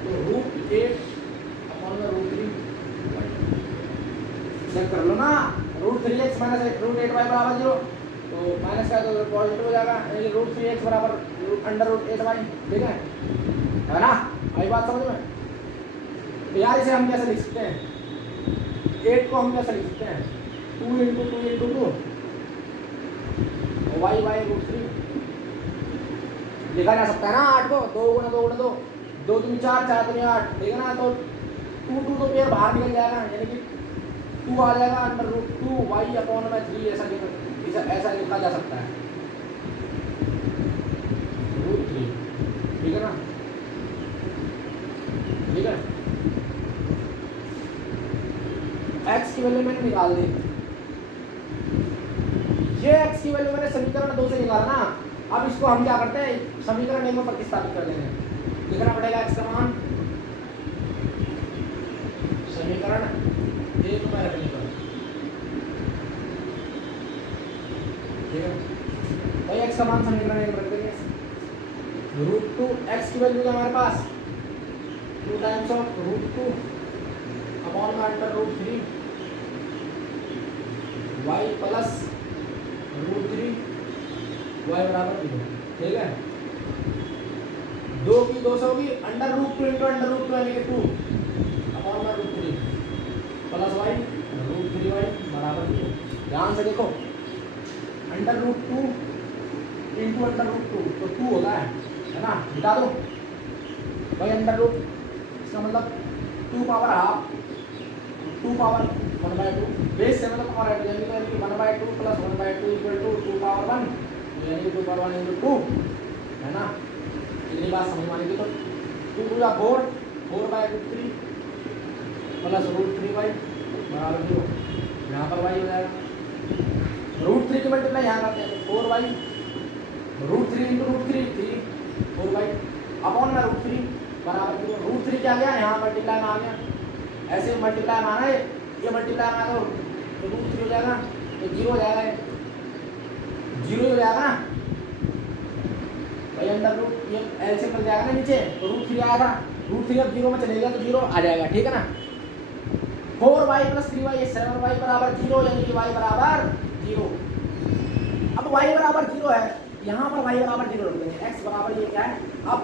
तो √8 अपॉन में √3 चेक कर लो ना। √3x माइनस √8y बराबर 0, तो माइनस का तो पॉजिटिव हो जाएगा, यानी √3x बराबर √8y, ठीक है ना? आई बात समझ में? तो यार इसे हम कैसे लिख सकते हैं? 8 को हम कैसे लिख सकते हैं? 2 × 2 × 2 y √3 लिखा जा सकता है ना। 8 को 2 × 2 × 2, 2 दूनी 4, 4 दूनी 8, ठीक है ना? तो 2 2 तो पेयर बाहर निकल जाएगा, यानी कि 2 आ जाएगा √2y अपॉन में 3, ऐसा लिखा जा सकता है, √3, ठीक है ना? ठीक है, x की वैल्यू मैंने निकाल दी। ये x की वैल्यू मैंने समीकरण 2 से निकाला ना। अब इसको हम क्या करते हैं, समीकरण 1 में प्रतिस्थापित कर देंगे। लिखना पड़ेगा x का मान समीकरण 1 में रखने पर, ठीक है? तो x का मान समीकरण 1 में रख देंगे। √2 x की वैल्यू है हमारे पास 2 टाइम्स ऑफ √2 अपॉन में √3 y प्लस √3 y बराबर 0, ठीक है? 2 की 2 से होगी √2 × √2 यानी कि 2 अपॉन में √3 प्लस y √3y बराबर 0। ध्यान से देखो, √2 × √2 तो 2 होता है ना? मिटा दो भाई, √, इसका मतलब 2 पावर हाफ, 2 पावर 1/2, बेस से मतलब पावर ऐड हो जाएगी, तो यानी कि 1/2 प्लस 1/2 इक्वल टू 2 पावर 1, यानी कि 2 पावर 1 × 2, है ना? इतनी बात समझ में आएगी। तो 2 × 4, 4/√3 प्लस √3y बराबर 0, यहाँ पर y हो जाएगा। √3 की मल्टीप्लाई यहाँ करते हैं, 4y √3 × √3 3 4y अपॉन में √3 बराबर 0। √3 क्या गया यहाँ मल्टीप्लाई में आ गया, ऐसे मल्टीप्लाई में आना है, ये मल्टीप्लाई में आना तो √3 हो जाएगा, तो 0 हो जाएगा, 0 हो जाएगा ना भाई। √, ये एलसीएम मिल जाएगा ना नीचे, तो √3 आया था, √3 अब 0 में चलेगा तो 0 आ जाएगा, ठीक है ना? 4y + 3y 7y बराबर 0, यानी कि y बराबर 0। अब y बराबर 0 है, यहाँ पर y बराबर 0 रख देंगे। x बराबर ये क्या है, अब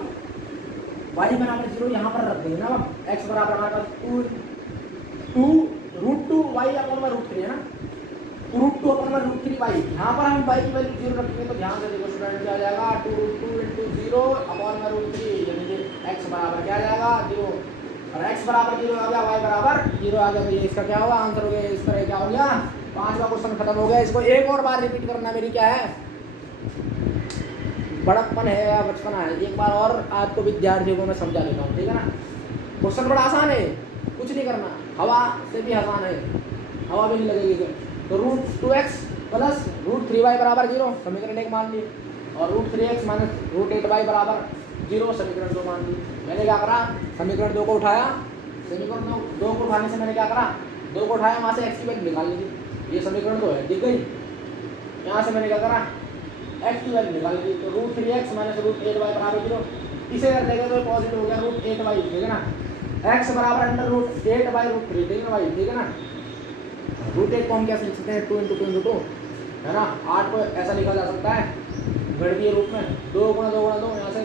y बराबर 0 यहाँ पर रख देंगे ना। अब x बराबर हमारे पास 2√2y अपॉन में √3 है ना, √2 अपॉन में √3y। यहाँ पर हम y की वैल्यू 0 रखेंगे, तो ध्यान से देखो स्टूडेंट, क्या आ जाएगा 2√2 × 0 अपॉन में √3, यानी कि x बराबर क्या आ जाएगा 0, और x बराबर 0 आ गया, y बराबर 0 आ गया, तो ये इसका क्या होगा आंसर हो गया। इस तरह क्या हो गया, 5वां क्वेश्चन खत्म हो गया। इसको एक और बार रिपीट करना मेरी क्या है, बड़प्पन है या बचपना है, एक बार और आपको विद्यार्थियों को मैं समझा देता हूँ, ठीक है ना? क्वेश्चन बड़ा आसान है, कुछ नहीं करना, हवा से भी आसान है, हवा भी नहीं लगेगी इसे। तो √2x प्लस √3y बराबर 0 समीकरण 1 मान लिए, और √3x माइनस √8y बराबर 0 समीकरण 2 मान लिए। मैंने क्या करा, समीकरण 2 को उठाया, समीकरण 2 को उठाने से मैंने क्या करा, 2 को उठाया, वहाँ से x की वैल्यू निकाल ली। ये समीकरण 2 है, दिख गई। यहाँ से मैंने क्या करा, x की वैल्यू निकाल ली, तो √3x माइनस √8y बराबर 0। इसे कर देगा तो पॉजिटिव हो गया √8y, ठीक है ना? x बराबर √8/√3, ठीक है भाई, ठीक है ना? √8 को हम कैसे लिख सकते हैं, 2 × 2 × 2, है ना? 8 को ऐसा लिखा जा सकता है गणितीय रूप में, 2 × 2 × 2, यहाँ से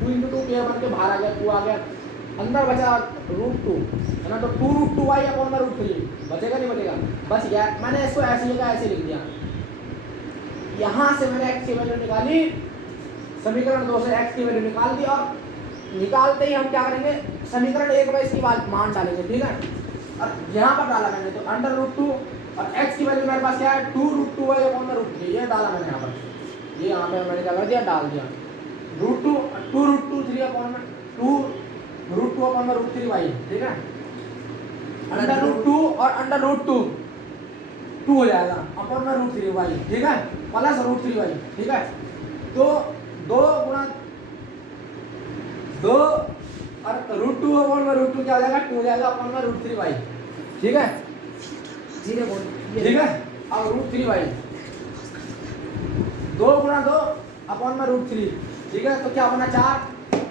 2 × 2 पेयर बन के बाहर आ गया, 2 आ गया, अंदर बचा √2, है ना? तो 2√2y अपॉन में √3 बचेगा, नहीं बचेगा? बच गया। मैंने इसको ऐसे लिखा, ऐसे लिख दिया। यहाँ से मैंने x की वैल्यू निकाली, समीकरण 2 से x की वैल्यू निकाल दी, और निकालते ही हम क्या करेंगे, समीकरण 1 में इसकी मान डालेंगे, ठीक है? और यहाँ पर डाला मैंने, तो √2 और x की वैल्यू मेरे पास क्या है, 2√2y अपॉन में √3, ये डाला मैंने यहाँ पर, ये यहाँ पे मैंने क्या कर दिया, डाल दिया √2 अपॉन में 2√2 अपॉन में √3y, ठीक है? √2 और √2 2 हो जाएगा अपॉन में √3y, ठीक है? प्लस √3y, ठीक है? तो 2 और √2 अपॉन में √2 क्या हो जाएगा, 2 हो जाएगा अपॉन में √3y, ठीक है? ठीक है? अब √3y 2 × 2 अपॉन में √3, ठीक है? तो क्या बना 4,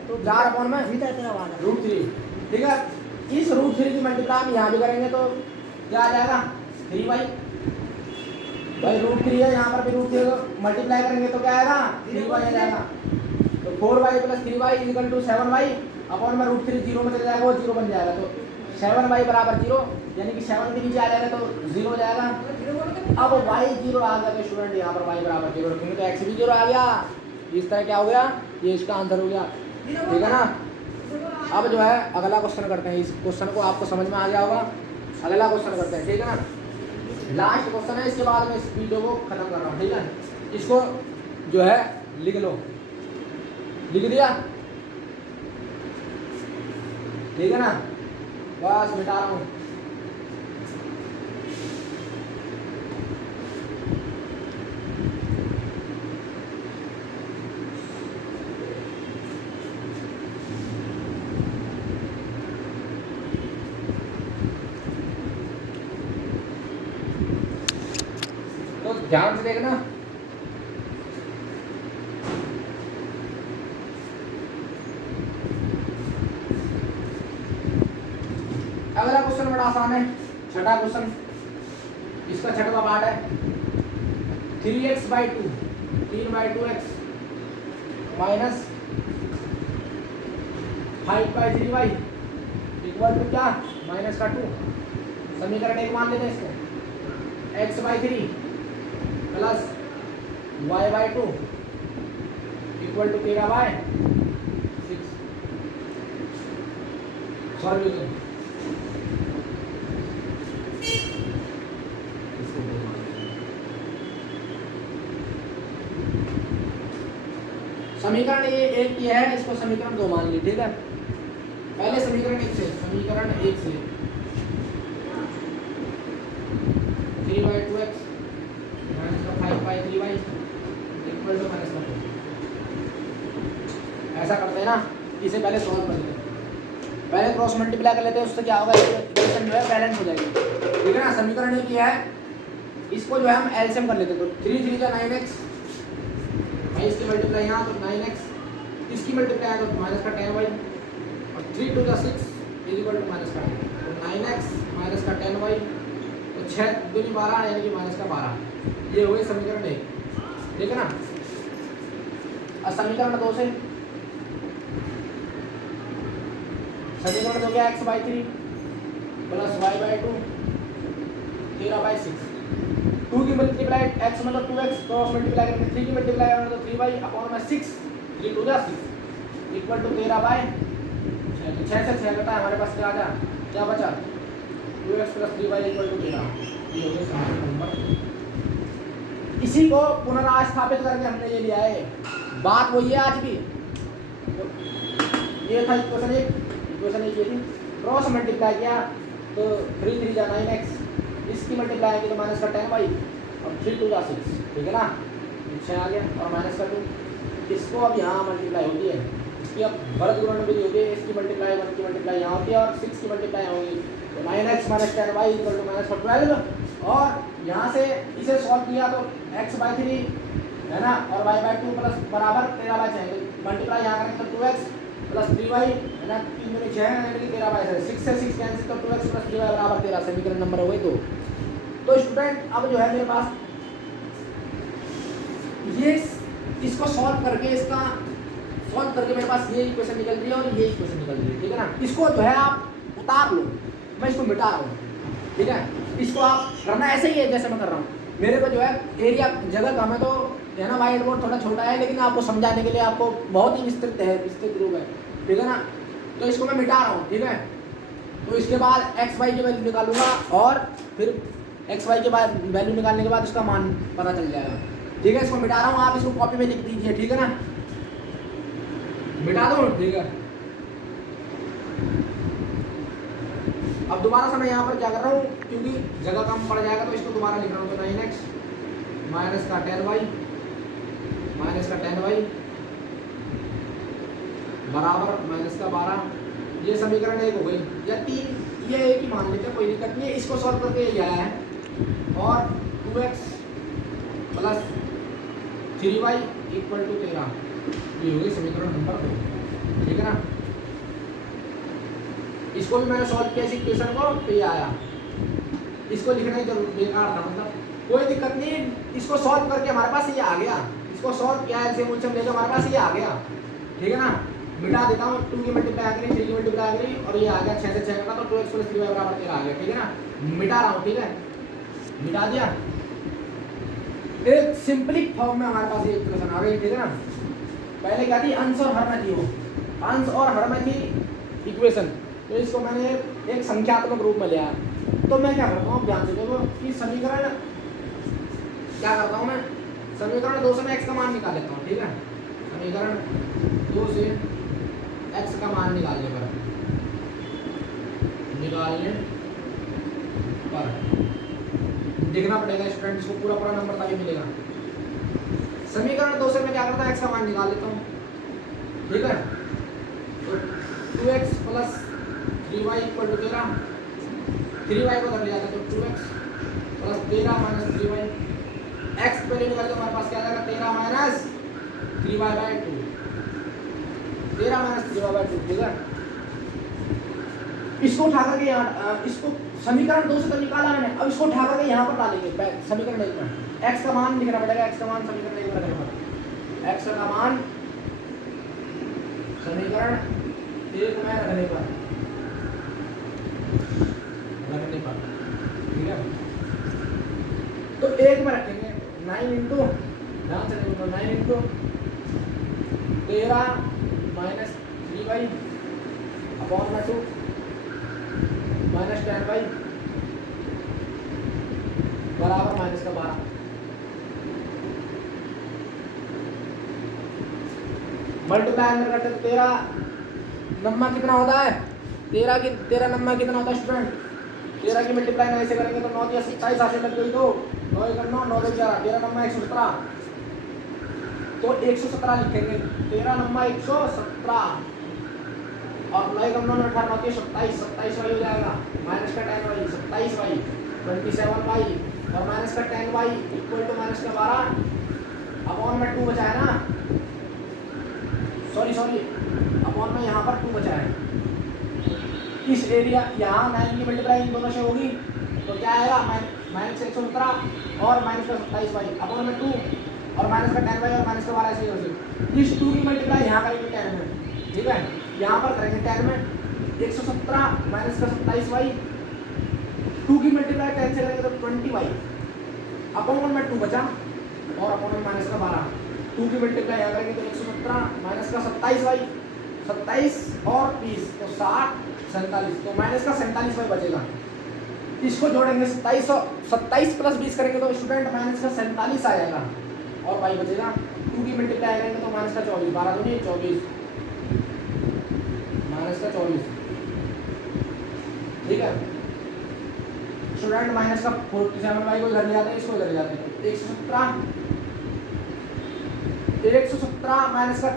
तो 4 में भीतर तरफ आ जाए √3, ठीक है। इस √3 की मल्टीप्लाई हम यहाँ भी करेंगे तो क्या आ जाएगा 3 भाई √3 है, यहाँ पर भी √3 मल्टीप्लाई करेंगे तो क्या आएगा 3 आ जाएगा। तो 4y + 3y = 7y अपॉन में √3 0 में चले जाएगा, वो 0 बन जाएगा। तो 7y = 0, यानी कि 7 के नीचे आ जाएगा तो 0 हो जाएगा। अब y 0 आ गया तो स्टूडेंट यहाँ पर y = 0 रखेंगे तो x भी 0 आ गया। इस तरह क्या हो गया, ये इसका आंसर हो गया, ठीक है ना। अब जो है अगला क्वेश्चन करते हैं। इस क्वेश्चन को आपको समझ में आ गया होगा। अगला क्वेश्चन करते हैं, ठीक है ना। लास्ट क्वेश्चन है, इसके बाद में इस वीडियो को खत्म कर रहा हूँ, ठीक है। इसको जो है लिख लो, लिख दिया, ठीक है ना। बस मिटा रहा हूँ। तो ध्यान से देखना। अगला क्वेश्चन बड़ा आसान है, छठा क्वेश्चन, इसका छठवां पार्ट है। 3x/2 3/2x minus 5/3y equal to क्या -2। समीकरण 1 मान लेते हैं इसको। x/3 plus y/2 equal to 13/6 solution. समीकरण एक ये है, इसको समीकरण 2 मान ली, ठीक है। पहले समीकरण 1 से 3/2x minus 5/3y equal to -2। ऐसा करते हैं ना, इसे पहले सॉल्व कर लेते हैं। पहले क्रॉस मल्टीप्लाई कर लेते हैं, उससे क्या होगा इक्वेशन जो है बैलेंस हो जाएगी, ठीक है ना। समीकरण एक ये है, इसको जो है हम एलसीएम कर लेते हैं। तो 3 3 का 9x भाई, इसकी मल्टीप्लाई यहाँ तो 9x, इसकी मल्टीप्लाई तो -10y और 3 2 का 6 इक्वल टू -10। तो 9x -10y तो 6 2 12 यानी कि -12। ये हो गई समीकरण 1, ठीक है ना। अब समीकरण 2 से समीकरण 2 क्या x/3 प्लस y/2 13/6। 2 की मल्टीप्लाई x मतलब 2x, क्रॉस मल्टीप्लाई करेंगे 3 की मल्टीप्लाई करेंगे तो 3y अपॉन में 6 3 2 6 इक्वल टू 13/6। तो 6 से 6 घटा हमारे पास क्या बचा 2x + 3y इक्वल टू 13। ये हो गया समीकरण नंबर। इसी को पुनर्स्थापित करके हमने ये लिया है। बात वही है आज भी। तो ये था इक्वेशन 1 ये थी। क्रॉस मल्टीप्लाई किया तो 3 3 जा 9x, इसकी मल्टीप्लाई की तो -10y और 3 2 6, ठीक है ना। 6 आ गया और -2। इसको अब यहाँ मल्टीप्लाई होती है, इसकी अब वर्ग गुणन विधि होती है। इसकी मल्टीप्लाई 1 की मल्टीप्लाई यहाँ होती है और 6 की मल्टीप्लाई होगी। तो 9x - 10y = -12। और यहाँ से इसे सॉल्व किया तो x/3 है ना और y/2 प्लस बराबर 13/6। मल्टीप्लाई यहाँ करेंगे तो 2x + 3y है ना, 3 दूनी 6 यानी कि 13/6। 6 से 6 कैंसिल तो 2x + 3y = 13। समीकरण नंबर हो गई 2। तो स्टूडेंट अब जो है मेरे पास ये इसको सॉल्व करके मेरे पास ये इक्वेशन निकल रही है और ये इक्वेशन निकल रही है, ठीक है ना। इसको जो है आप उतार लो, मैं इसको मिटा रहा हूँ, ठीक है। इसको आप करना ऐसे ही है जैसे मैं कर रहा हूँ। मेरे को जो है एरिया जगह कम है तो है ना, व्हाइट बोर्ड थोड़ा छोटा है, लेकिन आपको समझाने के लिए आपको बहुत ही विस्तृत रूप है, ठीक है ना। तो इसको मैं मिटा रहा हूँ, ठीक है। तो इसके बाद x y की वैल्यू निकालूंगा और फिर x y के बाद वैल्यू निकालने के बाद उसका मान पता चल जाएगा, ठीक है। इसको मिटा रहा हूँ, आप इसको कॉपी में लिख दीजिए, ठीक है ना। मिटा दो, ठीक है। अब दोबारा से मैं यहाँ पर क्या कर रहा हूँ, क्योंकि जगह कम पड़ जाएगा तो इसको दोबारा लिख रहा हूँ। तो 9x माइनस का 10y बराबर -12। ये समीकरण 1 हो गई, या 3, ये एक ही मान लेते हैं, कोई दिक्कत नहीं है। इसको सॉल्व करके ये आया है और 2x + 3y = 13। ये हो गई समीकरण नंबर 2। ठीक है ना। इसको भी मैंने सॉल्व किया इस इक्वेशन को, तो ये आया। इसको लिखना ही जरूर बेकार था, मतलब कोई दिक्कत नहीं, इसको सॉल्व करके हमारे पास ये आ गया। इसको सॉल्व किया एलसीएम उलसीएम लेकर हमारे पास ये आ गया, ठीक है ना। मिटा देता हूँ, 2 की मल्टीप्लाई करी, 3 की मल्टीप्लाई करी और ये आ गया 6 से 6 का, तो 2x + 3y बराबर 13 आ गया, ठीक है ना। मिटा रहा हूँ, ठीक है, मिटा दिया। एक सिंपली फॉर्म में हमारे पास ये इक्वेशन आ गई, ठीक है ना। पहले क्या थी, अंश और हर में थी वो, अंश और हर में थी इक्वेशन, तो इसको मैंने एक संख्यात्मक रूप में लिया। तो मैं क्या करता हूँ, ध्यान से देखो कि समीकरण क्या करता हूँ मैं, समीकरण 2 से मैं x का मान निकाल लेता हूँ, ठीक है। समीकरण 2 से x का मान निकालने पर देखना पड़ेगा स्टूडेंट, इसको पूरा पूरा नंबर तभी मिलेगा। समीकरण 2 से मैं क्या करता हूँ, x का मान निकाल लेता हूँ, ठीक है। तो 2x + 3y = 13, 3y को कर लिया था, तो 2x + 13 - 3y, x पहले निकाल तो हमारे पास क्या आ जाएगा, 13 - 3y/2, 13 - 3y/2, ठीक है। इसको उठा करके यहाँ, इसको समीकरण 2 से तो निकाला मैंने, अब इसको उठा करके यहाँ पर डालेंगे समीकरण 1 में। x का मान लिखना पड़ेगा, x का मान समीकरण 1 में रखने पर, x का मान समीकरण 1 में रखने पर, ठीक है। तो 1 में रखेंगे 9 इंटू, ध्यान से देखो, 9 इंटू 13 - 3y/2 - 10y बराबर -12। मल्टीप्लाई अंदर करते 13 नम्मा कितना होता है, 13 नम्मा कितना होता है स्टूडेंट, 13 की मल्टीप्लाई ऐसे करेंगे तो 9 या 27 आगे लग गई, तो 9 × 9 9 × 11, 13 नम्मा 117, तो 117 लिखेंगे, 13 नम्मा 117 और 9 × 9 18 9 27, 27y हो जाएगा, माइनस का 10y 27y 27y और माइनस का 10y = माइनस का 12 अपॉन में 2 बचा है ना, सॉरी अपॉन में यहाँ पर 2 बचा है। इस एरिया यहाँ 9 की मल्टीप्लाई इन दोनों से होगी तो क्या आएगा, -117 और माइनस का 27y अपॉन में 2 और माइनस का 10y और माइनस का 12 ऐसे ही। इस 2 की मल्टीप्लाई यहाँ करेंगे 10 में, ठीक है, यहाँ पर करेंगे 10 में, 117 माइनस का 27y, 2 की मल्टीप्लाई 10 से करेंगे तो 20y अपॉन में 2 बचा और अपॉन में माइनस का 12, 2 की मल्टीप्लाई यहाँ करेंगे तो 117 माइनस का 27y, 27 और 20 तो 60 47, तो माइनस का 47y बचेगा। इसको जोड़ेंगे 27 + 20 करेंगे तो स्टूडेंट माइनस का 47 आ जाएगा और y बचेगा। 2 की मल्टीप्लाई करेंगे तो माइनस का 24, 12 दूनी 24 माइनस का 24, ठीक है स्टूडेंट। माइनस का 47y को इधर ले जाते हैं, इसको इधर ले जाते हैं, 117 माइनस का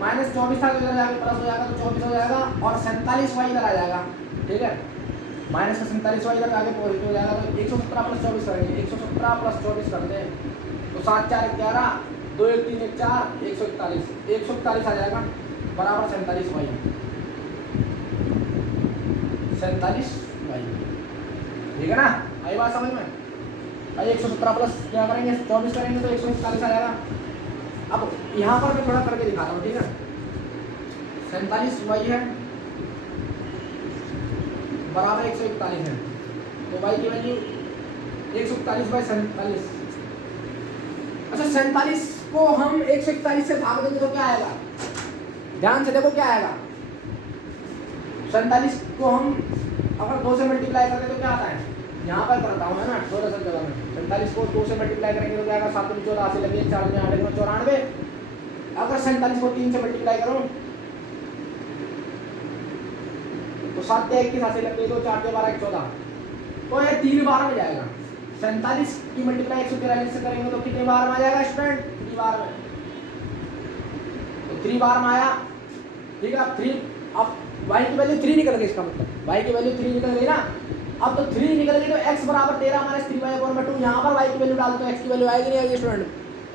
-24 था, इधर जाके प्लस हो जाएगा तो 24 हो जाएगा और 47y इधर आ जाएगा, ठीक है। माइनस का 47y इधर आगे पॉजिटिव हो जाएगा, तो 117 + 24 करेंगे, 117 + 24 करते हैं तो 7 4 11 2 1 3 1 4 141 आ जाएगा बराबर 47y 47y, ठीक है ना। आई बात समझ में। भाई 117 प्लस क्या करेंगे 24 करेंगे तो 141 आ जाएगा। अब यहाँ पर मैं थोड़ा करके दिखाता हूँ, ठीक है। 47y है बराबर 141 है, तो y की वैल्यू 141/47। अच्छा 47 को हम 141 से भाग देंगे तो क्या आएगा, ध्यान से देखो क्या आएगा। 47 को हम अगर 2 से मल्टीप्लाई करें तो क्या आता है, यहाँ पर करता हूँ है ना, थोड़ा सा जगह में 47 को 2 से मल्टीप्लाई करेंगे तो क्या आएगा, 7 × 14 लगे 4 × 8 = 94। अगर 47 को 3 से मल्टीप्लाई करूँ तो 7 × 21 ऐसे लग गई, तो 4 × 12 = 14, तो ये 3 बार में जाएगा। 47 की मल्टीप्लाई 143 से करेंगे तो कितने बार में आ जाएगा स्टूडेंट, 3 बार में, तो 3 बार में आया, ठीक है। अब 3 अब y की वैल्यू 3 निकल गई, इसका मतलब y की वैल्यू 3 निकल गई ना। अब तो 3 निकल गई तो x बराबर 13 - 3y/2, यहाँ पर y की वैल्यू डाल दो, x की वैल्यू आएगी नहीं आएगी स्टूडेंट,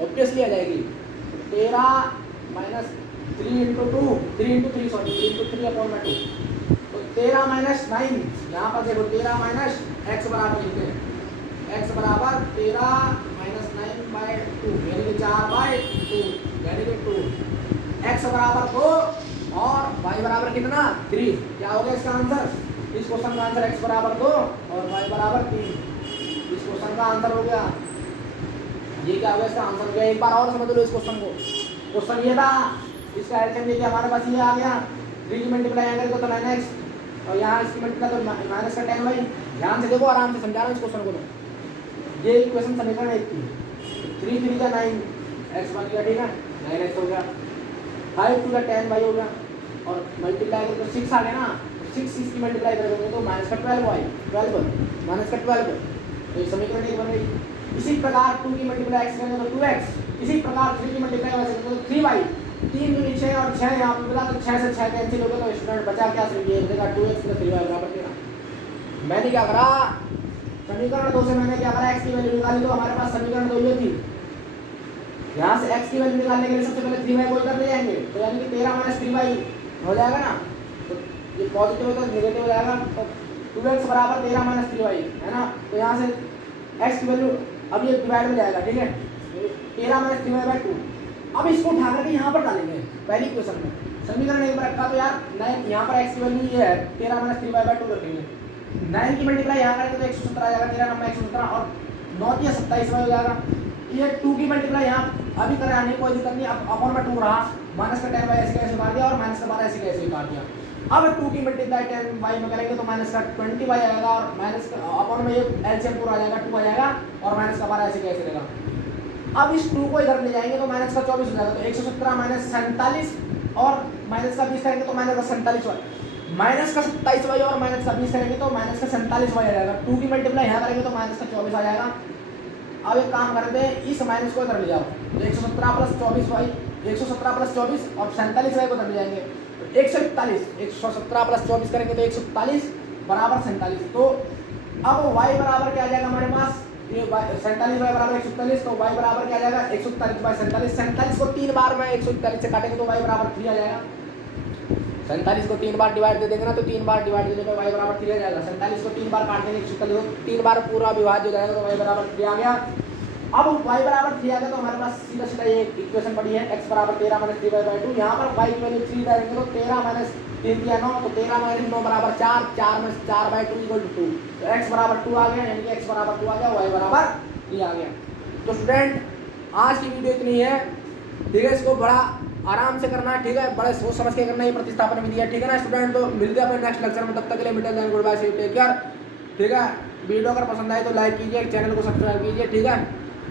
ऑब्वियसली आ जाएगी। 13 - 3 into 2 3 into 3 sorry 3 into 3 upon में 2 तो 13 माइनस 9 यहाँ पर देखो 13 माइनस एक्स बराबर लिखते हैं एक्स बराबर 13 माइनस 9 बाई 2 यानी कि 4 बाई 2 यानी कि 2 एक्स बराबर 2 और वाई बराबर कितना 3। क्या हो गया इसका आंसर इस क्वेश्चन का आंसर एक्स बराबर 2 और वाई बराबर 3 इस क्वेश्चन का आंसर हो गया। ये क्या हो गया इसका आंसर हो गया। एक बार और समझ लो इस क्वेश्चन को। क्वेश्चन ये था इसका एलसीएम लेके हमारे पास ये आ गया 3 की मल्टीप्लाई करेंगे तो 9x और यहाँ इसकी मल्टीप्लाई तो माइनस का 10 y। ध्यान से देखो आराम से समझा रहा हूँ इस क्वेश्चन को। तो ये इक्वेशन समीकरण 1 थी 3 3 का 9 x बन गया ठीक है 9x हो गया 5 2 का 10 y हो गया और मल्टीप्लाई करेंगे तो 6 आ गया ना 6 की मल्टीप्लाई करेंगे तो माइनस का 12y 12 माइनस का 12 तो ये समीकरण 1 बन गई। इसी प्रकार 2 की मल्टीप्लाई x करेंगे तो 2x इसी प्रकार 3 की मल्टीप्लाई y करेंगे तो 3y 3 दूनी 6 और 6 यहाँ पे मिला तो 6 से 6 कैंसिल हो गया तो स्टूडेंट बचा क्या सिर्फ ये बचेगा 2x + 3y बराबर 13। मैंने क्या करा समीकरण 2 से मैंने क्या करा x की वैल्यू निकाली तो हमारे पास समीकरण 2 ये थी। यहाँ से x की वैल्यू निकालने के लिए सबसे पहले 3y को इधर ले जाएंगे तो यानी कि 13 - 3y हो जाएगा ना तो ये पॉजिटिव है तो नेगेटिव हो जाएगा तो 2x बराबर 13 - 3y है ना। तो यहाँ से x की वैल्यू अब ये डिवाइड में जाएगा ठीक है 13 - 3y/2। अब इसको उठा करके यहाँ पर डालेंगे पहली इक्वेशन में समीकरण 1 पर रखा तो यार 9 यहाँ पर x की वैल्यू ये है 13 - 3y/2 रखेंगे 9 की मल्टीप्लाई यहाँ करेंगे तो 117 आ जाएगा 13 9 117 और 9 × 27 हो जाएगा। ये 2 की मल्टीप्लाई यहाँ अभी कराने कोई दिक्कत नहीं अब अपॉन में 2 रहा माइनस का 10y ऐसे कैसे उतार दिया और माइनस का 12 ऐसे कैसे उतार दिया। अब 2 की मल्टीप्लाई 10y में करेंगे तो माइनस का 20y आएगा और माइनस का अपॉन में ये एलसीएम पूरा आ जाएगा 2 आ जाएगा और माइनस का 12 ऐसे कैसे रहेगा। अब इस 2 को इधर ले जाएंगे तो माइनस का 24 हो जाएगा तो 117 - 47 और माइनस का 20 करेंगे तो माइनस का 47y माइनस का 27y और माइनस का 20 करेंगे तो माइनस का 47y आ जाएगा। 2 की मल्टीप्लाई यहाँ करेंगे तो माइनस का 24 आ जाएगा। अब एक काम करते हैं इस माइनस को इधर ले जाओ तो 117 + 24y 117 + 24 और 47y को इधर ले जाएंगे तो 141 117 + 24 करेंगे तो 141 बराबर 47। तो अब y बराबर क्या आ जाएगा हमारे पास ये 47y बराबर 141 तो y बराबर क्या आ जाएगा 141/47 47 को 3 बार में 141 से काटेंगे तो y बराबर 3 आ जाएगा। 47 को 3 बार डिवाइड दे देंगे ना तो 3 बार डिवाइड देने पे y बराबर 3 आ जाएगा। 47 को 3 बार काट देंगे 141 को 3 बार पूरा विभाज्य हो जाएगा तो y बराबर 3 आ गया। अब y बराबर 3 आ गया तो हमारे पास सीधा सीधा ये इक्वेशन पड़ी है x बराबर 13 - 3y/2 यहाँ पर y की वैल्यू 3 डालेंगे तो 13 - 3 × 9 तो 13 - 9 बराबर 4 4 में 4/2 = 2 तो x बराबर 2 आ गया यानी कि x बराबर 2 आ गया y बराबर 3 आ गया। तो स्टूडेंट आज की वीडियो इतनी है ठीक है। इसको बड़ा आराम से करना है ठीक है बड़े सोच समझ के करना। ये प्रतिस्थापन विधि है ठीक है ना स्टूडेंट। तो मिलते हैं अपने नेक्स्ट लेक्चर में तब तक के लिए मिलते हैं गुड बाय टेक केयर ठीक है। वीडियो अगर पसंद आए तो लाइक कीजिए चैनल को सब्सक्राइब कीजिए ठीक है।